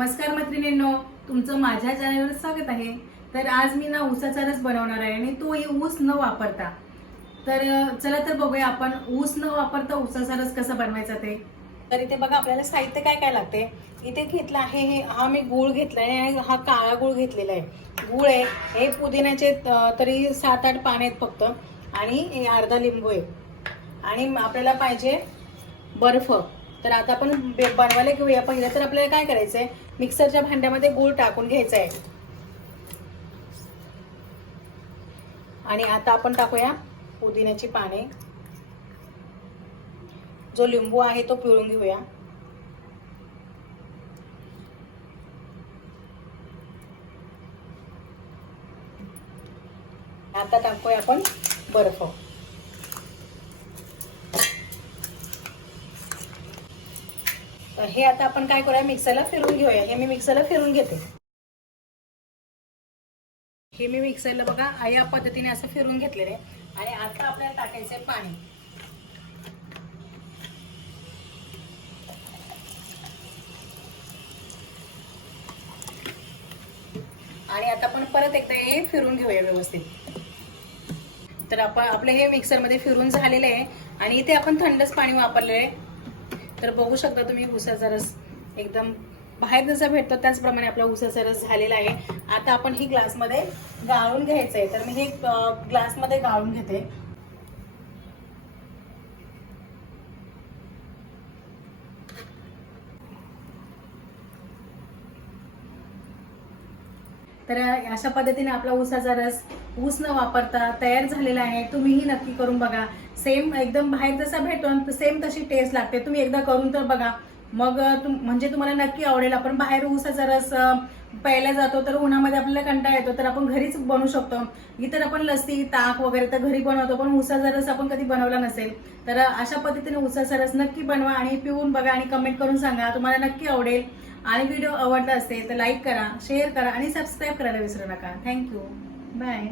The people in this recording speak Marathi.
नमस्कार मैत्रिणींनो तुमचं माझ्या चॅनलवर स्वागत आहे. तर आज मी ना ऊसाचा रस बनवणार आहे आणि तोही ऊस न वापरता. तर चला तर बघूया आपण ऊस न वापरता ऊसाचा रस कसा बनवायचा ते. तर इथे बघा आपल्याला साहित्य काय काय लागते. इथे घेतलं आहे हे हा मी गूळ घेतला आहे आणि हा काळा गूळ घेतलेला आहे. गूळ आहे हे पुदिन्याचे तरी सात आठ पाने आहेत फक्त. आणि अर्धा लिंबू आहे. आणि आपल्याला पाहिजे बर्फ. तर आता आपण बनवायला घेऊया. पहिलं तर आपल्याला काय करायचंय? मिक्सरच्या भांड्यामध्ये गूळ टाकून घ्यायचा आहे आणि आता आपण टाकूया पुदिन्याची पाने. जो लिंबू आहे तो पिळून घेऊया. आता टाकूया आपण बर्फ. तर हे आता आपण काय करूया? मिक्सरला फिरून घेऊया. हे मी मिक्सरला फिरून घेते. हे मी मिक्सरला बघा या पद्धतीने असं फिरून घेतलेलं आहे. आणि आता आपल्याला टाकायचं आहे पाणी. आणि आता आपण परत एकदा हे फिरून घेऊया व्यवस्थित. तर आपण आपलं हे मिक्सरमध्ये फिरून झालेलं आहे. आणि इथे आपण थंडच पाणी वापरलेलं आहे. तर बघू शकता तुम्ही उसाचा रस एकदम बाहेर जसा भेटतो त्याचप्रमाणे आपला उसाचा रस झालेला आहे. आता आपण ही ग्लासमध्ये गाळून घ्यायचं आहे तर मी हे ग्लासमध्ये गाळून घेते. तर अशा पद्धतीने आपला ऊसाचा रस ऊस न वापरता तयार झालेला आहे. तुम्हीही नक्की करून बघा. सेम एकदम बाहेर जसा भेटतो सेम तशी टेस्ट लागते. तुम्ही एकदा करून तर बघा. मग तुम म्हणजे तुम्हाला नक्की आवडेल. आपण बाहेर ऊसाचा रस प्यायला जातो तर उन्हामध्ये आपल्याला कंटाळा येतो. तर आपण घरीच बनवू शकतो. इतर आपण लस्सी ताक वगैरे तर घरी बनवतो. पण ऊसाचा रस आपण कधी बनवला नसेल. तर अशा पद्धतीने ऊसाचा रस नक्की बनवा आणि पिऊन बघा आणि कमेंट करून सांगा. तुम्हाला नक्की आवडेल. आणि व्हिडिओ आवडला असेल तर लाईक करा शेअर करा आणि सबस्क्राईब करायला विसरू नका. Thank you bye